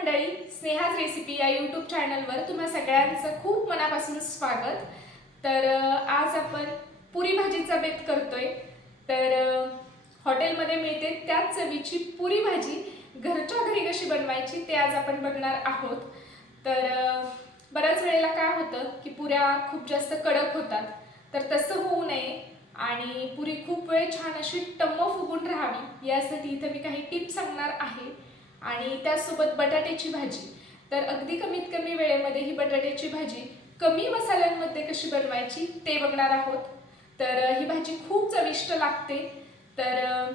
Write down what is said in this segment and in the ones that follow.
मंडळी स्नेहाज रेसिपी या यूट्यूब चॅनलवर तुम्हा सगळ्यांचं खूप मनापासून स्वागत. तर आज आपण पुरी भाजीचा बेत करतोय. तर हॉटेलमध्ये मिळते त्याच चवीची पुरी भाजी. घरच्या घरी कशी बनवायची ते आज आपण बघणार आहोत. तर बऱ्याच वेळेला काय होतं की पुऱ्या खूप जास्त कडक होतात. तर तसं होऊ नये आणि पुरी खूप वेळ छान अशी टम्म फुगून राहावी. यासाठी इथं मी काही टिप्स सांगणार आहे. आणि त्याचसोबत बटाट्याची भाजी. तर अगदी कमीत कमी वेळेमध्ये ही बटाट्याची भाजी कमी मसाल्यांमध्ये कशी बनवायची ते बघणार आहोत. तर ही भाजी खूप चविष्ट लागते. तर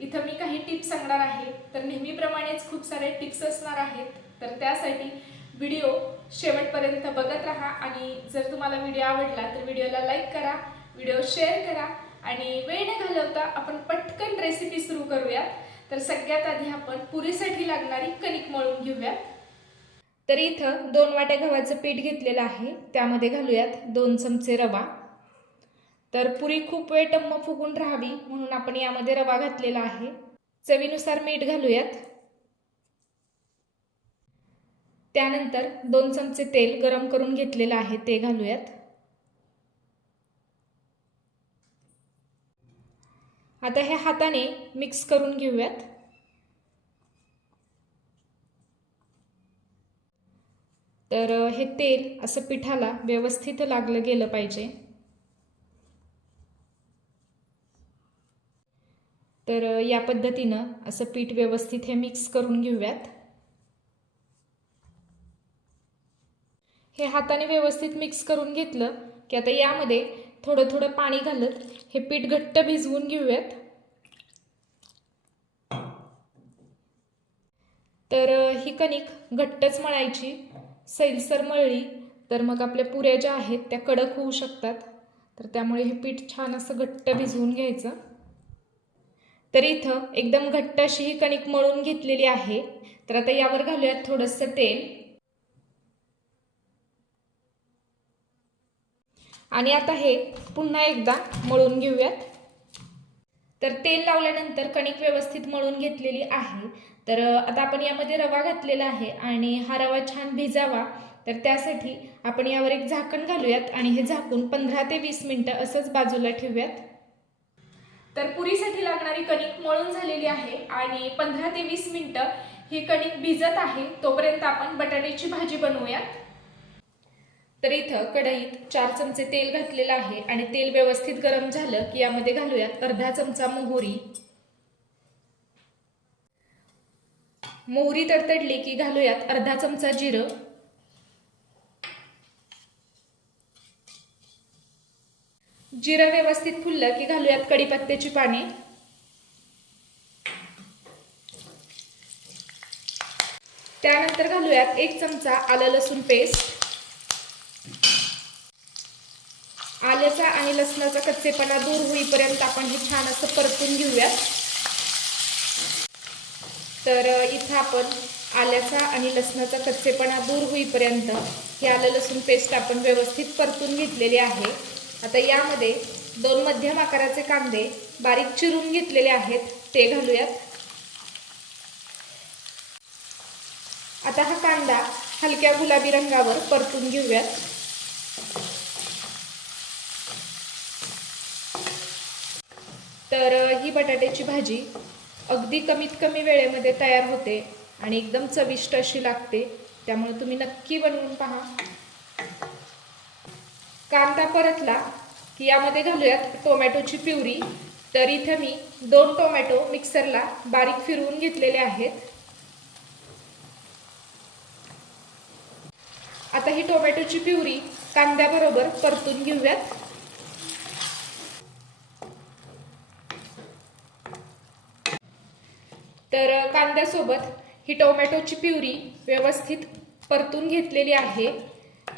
इथं मी काही टिप्स सांगणार आहे. तर नेहमीप्रमाणेच खूप सारे टिप्स असणार आहेत. तर त्यासाठी व्हिडिओ शेवटपर्यंत बघत राहा आणि जर तुम्हाला व्हिडिओ आवडला तर व्हिडिओला लाईक करा व्हिडिओ शेअर करा आणि वेळ न घालवता आपण पटकन रेसिपी सुरू करूयात. तर सगळ्यात आधी आपण पुरीसाठी लागणारी कणिक मळून घेऊयात. तर इथं दोन वाट्या गव्हाचं पीठ घेतलेलं आहे. त्यामध्ये घालूयात दोन चमचे रवा. तर पुरी खूप वेळ टम्म फुगून राहावी म्हणून आपण यामध्ये रवा घातलेला आहे. चवीनुसार मीठ घालूयात. त्यानंतर दोन चमचे तेल गरम करून घेतलेलं आहे ते घालूयात. आता हे हाताने मिक्स करून घेऊयात. तर हे तेल असं पिठाला व्यवस्थित लागलं गेलं पाहिजे. तर या पद्धतीनं असं पीठ व्यवस्थित हे मिक्स करून घेऊयात. हे हाताने व्यवस्थित मिक्स करून घेतलं की आता यामध्ये थोडं थोडं पाणी घालत हे पीठ घट्ट भिजवून घेऊयात. तर ही कणिक घट्टच मळायची. सैलसर मळली तर मग आपल्या पुऱ्या ज्या आहेत त्या कडक होऊ शकतात. तर त्यामुळे हे पीठ छान असं घट्ट भिजवून घ्यायचं. तर इथं एकदम घट्ट अशी ही कणिक मळून घेतलेली आहे. तर आता यावर घालूयात थोडंसं तेल. आणि आता हे पुन्हा एकदा मळून घेऊयात. तर तेल लावल्यानंतर कणिक व्यवस्थित मळून घेतलेली आहे. तर आता आपण यामध्ये रवा घातलेला आहे आणि हा रवा छान भिजावा. तर त्यासाठी आपण यावर एक झाकण घालूयात आणि हे झाकून पंधरा ते वीस मिनटं असंच बाजूला ठेवूयात. तर पुरीसाठी लागणारी कणिक मळून झालेली आहे आणि पंधरा ते वीस मिनटं ही कणिक भिजत आहे. तोपर्यंत आपण बटाट्याची भाजी बनवूयात. तर इथं कढईत चार चमचे तेल घातलेलं आहे आणि तेल व्यवस्थित गरम झालं की यामध्ये घालूयात अर्धा चमचा मोहरी. मोहरी तडतडली की घालूयात अर्धा चमचा जिरं. जिरं व्यवस्थित फुललं की घालूयात कढीपत्त्याची पाने. त्यानंतर घालूयात एक चमचा आलं लसूण पेस्ट. आल्याचा आणि लसणाचा कच्चेपणा दूर होईपर्यंत आपण हे छान असं परतून घेऊयात. तर इथं आपण आल्याचा आणि लसणाचा कच्चेपणा दूर होईपर्यंत हे आलं लसूण पेस्ट आपण व्यवस्थित परतून घेतलेली आहे. आता यामध्ये दोन मध्यम आकाराचे कांदे बारीक चिरून घेतलेले आहेत. ते घालूयात. आता हा कांदा हलक्या गुलाबी रंगावर परतून घेऊयात. तर ही बटाट्याची भाजी अगदी कमीत कमी वेळेमध्ये तयार होते आणि एकदम चविष्ट अशी लागते. त्यामुळे तुम्ही नक्की बनवून पहा. कांदा परतला की यामध्ये घालूयात टोमॅटोची प्युरी. तर इथं मी दोन टोमॅटो मिक्सरला बारीक फिरवून घेतलेले आहेत. आता ही टोमॅटोची प्युरी कांद्याबरोबर परतून घेऊयात. तर कांद्यासोबत ही टोमॅटोची प्युरी व्यवस्थित परतून घेतलेली आहे.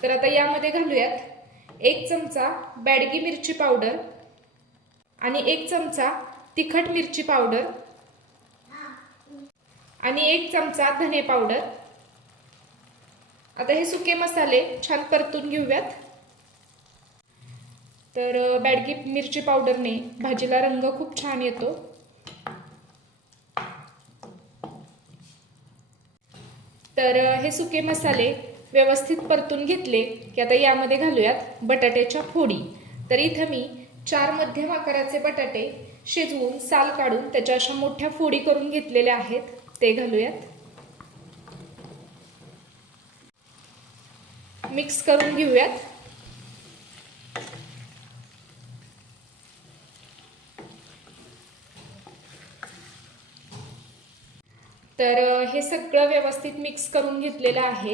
तर आता यामध्ये घालूयात एक चमचा बॅडगी मिरची पावडर आणि एक चमचा तिखट मिरची पावडर आणि एक चमचा धने पावडर. आता हे सुके मसाले छान परतून घेऊयात. तर बॅडगी मिरची पावडरने भाजीला रंग खूप छान येतो. तर हे सुके मसाले व्यवस्थित परतून घेतले की आता यामध्ये घालूयात बटाट्याच्या फोडी. तर इथं मी चार मध्यम आकाराचे बटाटे शिजवून साल काढून त्याच्या अशा मोठ्या फोडी करून घेतलेल्या आहेत. ते घालूयात. मिक्स करून घेऊयात. तर हे सगळं व्यवस्थित मिक्स करून घेतलेलं आहे.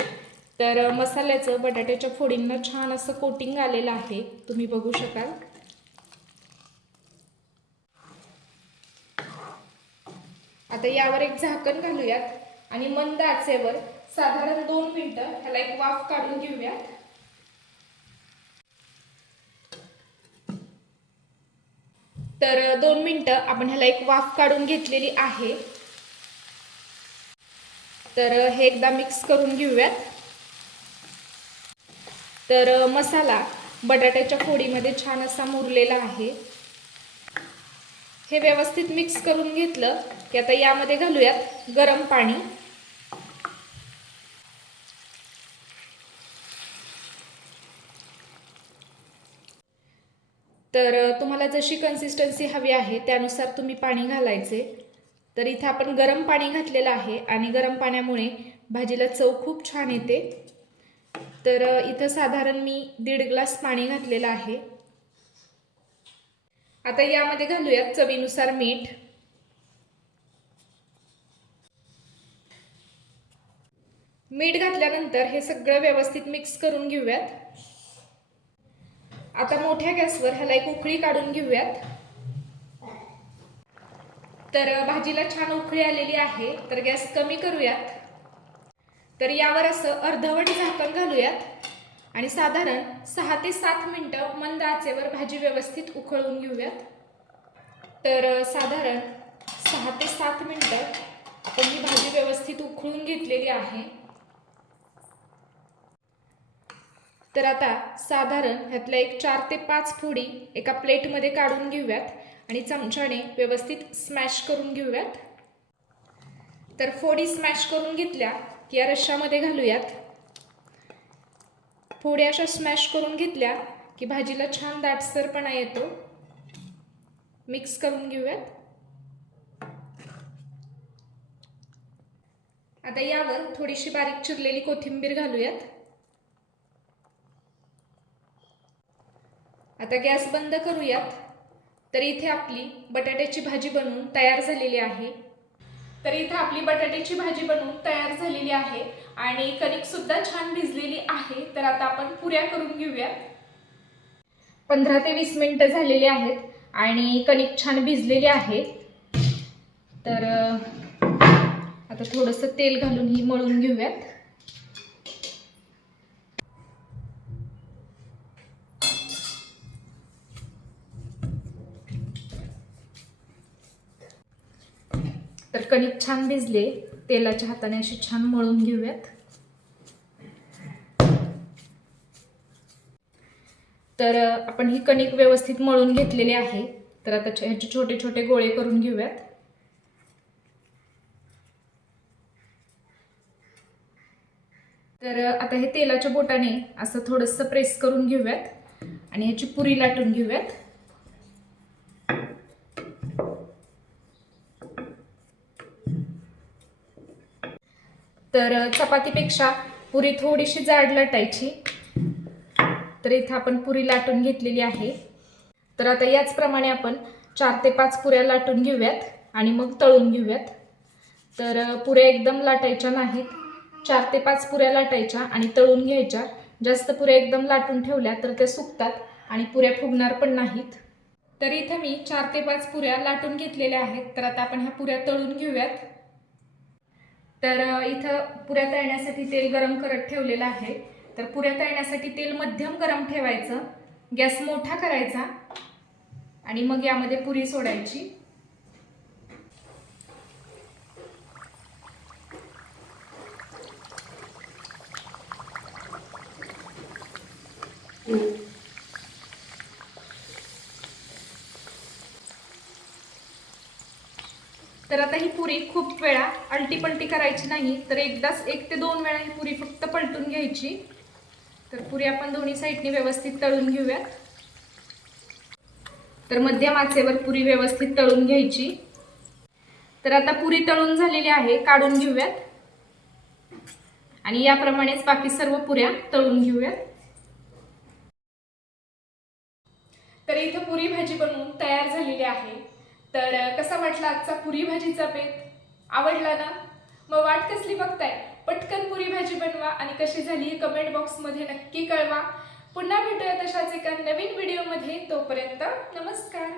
तर मसाल्याचं बटाट्याच्या फोडींना छान असं कोटिंग आलेलं आहे. तुम्ही बघू शकाल. आता यावर एक झाकण घालूयात आणि मंद आचेवर साधारण दोन मिनटं ह्याला एक वाफ काढून घेऊयात. तर दोन मिनटं आपण ह्याला एक वाफ काढून घेतलेली आहे. तर हे एकदा मिक्स करून घेऊयात. तर मसाला बटाट्याच्या फोडीमध्ये छान असा मुरलेला आहे. हे व्यवस्थित मिक्स करून घेतलं की आता यामध्ये घालूयात गरम पाणी. तर तुम्हाला जशी कन्सिस्टन्सी हवी आहे त्यानुसार तुम्ही पाणी घालायचे. तर इथं आपण गरम पाणी घातलेलं आहे आणि गरम पाण्यामुळे भाजीला चव खूप छान येते. तर इथं साधारण मी दीड ग्लास पाणी घातलेलं आहे. आता यामध्ये घालूयात चवीनुसार मीठ. मीठ घातल्यानंतर हे सगळं व्यवस्थित मिक्स करून घेऊयात. आता मोठ्या गॅसवर ह्याला एक उकळी काढून घेऊयात. तर भाजीला छान उकळी आलेली आहे तर गॅस कमी करूयात. तर यावर असं अर्धवट झाकण घालूयात. आणि साधारण सहा ते सात मिनटं मंद आचेवर भाजी व्यवस्थित उकळून घेऊयात. तर साधारण सहा ते सात मिनटं आपण ही भाजी व्यवस्थित उकळून घेतलेली आहे. तर आता साधारण ह्यातल्या एक चार ते पाच फोडी एका प्लेटमध्ये काढून घेऊयात. आणि चमच्याने व्यवस्थित स्मॅश करून घेऊयात. तर फोडी स्मॅश करून घेतल्या की या रश्श्यामध्ये घालूयात. फोडी अशा स्मॅश करून घेतल्या की भाजीला छान दाटसरपणा येतो. मिक्स करून घेऊयात. आता यावर थोडीशी बारीक चिरलेली कोथिंबीर घालूयात. आता गॅस बंद करूयात. तर इथे आपली बटाट्याची भाजी बनवून तयार झालेली आहे. तर इथे आपली बटाट्याची भाजी बनवून तयार झालेली आहे आणि कणिकसुद्धा छान भिजलेली आहे. तर आता आपण पुऱ्या करून घेऊयात. पंधरा ते वीस मिनटं झालेली आहेत आणि कणिक छान भिजलेली आहे. तर आता थोडंसं तेल घालून ही मळून घेऊयात. कणिक छान भिजले. तेलाच्या हाताने अशी छान मळून घेऊयात. तर आपण ही कणिक व्यवस्थित मळून घेतलेली आहे. तर आता ह्याचे छोटे छोटे गोळे करून घेऊयात. तर आता हे तेलाच्या बोटाने असं थोडंसं प्रेस करून घेऊयात. आणि ह्याची पुरी लाटून घेऊयात. तर चपातीपेक्षा पुरी थोडीशी जाड लाटायची. तर इथं आपण पुरी लाटून घेतलेली आहे. तर आता याचप्रमाणे आपण चार ते पाच पुऱ्या लाटून घेऊयात आणि मग तळून घेऊयात. तर पुऱ्या एकदम लाटायच्या नाहीत. चार ते पाच पुऱ्या लाटायच्या आणि तळून घ्यायच्या. जास्त पुऱ्या एकदम लाटून ठेवल्या तर त्या सुकतात आणि पुऱ्या फुगणार पण नाहीत. तर इथं मी चार ते पाच पुऱ्या लाटून घेतलेल्या आहेत. तर आता आपण ह्या पुऱ्या तळून घेऊयात. तर इथं पुऱ्या तळण्यासाठी तेल गरम करत ठेवलेलं आहे. तर पुऱ्या तळण्यासाठी तेल मध्यम गरम ठेवायचं गॅस मोठा करायचा आणि मग यामध्ये पुरी सोडायची. तर आता ही पुरी खूप वेळा अल्टीपलटी करायची नाही तर एकदाच एक ते दोन वेळा ही पुरी फक्त पलटून घ्यायची. तर पुरी आपण दोन्ही साईडनी व्यवस्थित तळून घेऊयात. तर मध्यम आचेवर पुरी व्यवस्थित तळून घ्यायची. तर आता पुरी तळून झालेली आहे काढून घेऊयात. आणि याप्रमाणेच बाकी सर्व पुऱ्या तळून घेऊयात. तर इथं पुरी भाजी बनवून तयार झालेली आहे. तर कसा वाटला आजचा पुरी भाजीचा बेत? आवडला ना? मग वाट कसली बघताय? पटकन पुरी भाजी बनवा आणि कशी झाली हे कमेंट बॉक्समध्ये नक्की कळवा. पुन्हा भेटूया तशाच एका नवीन व्हिडिओमध्ये तोपर्यंत नमस्कार.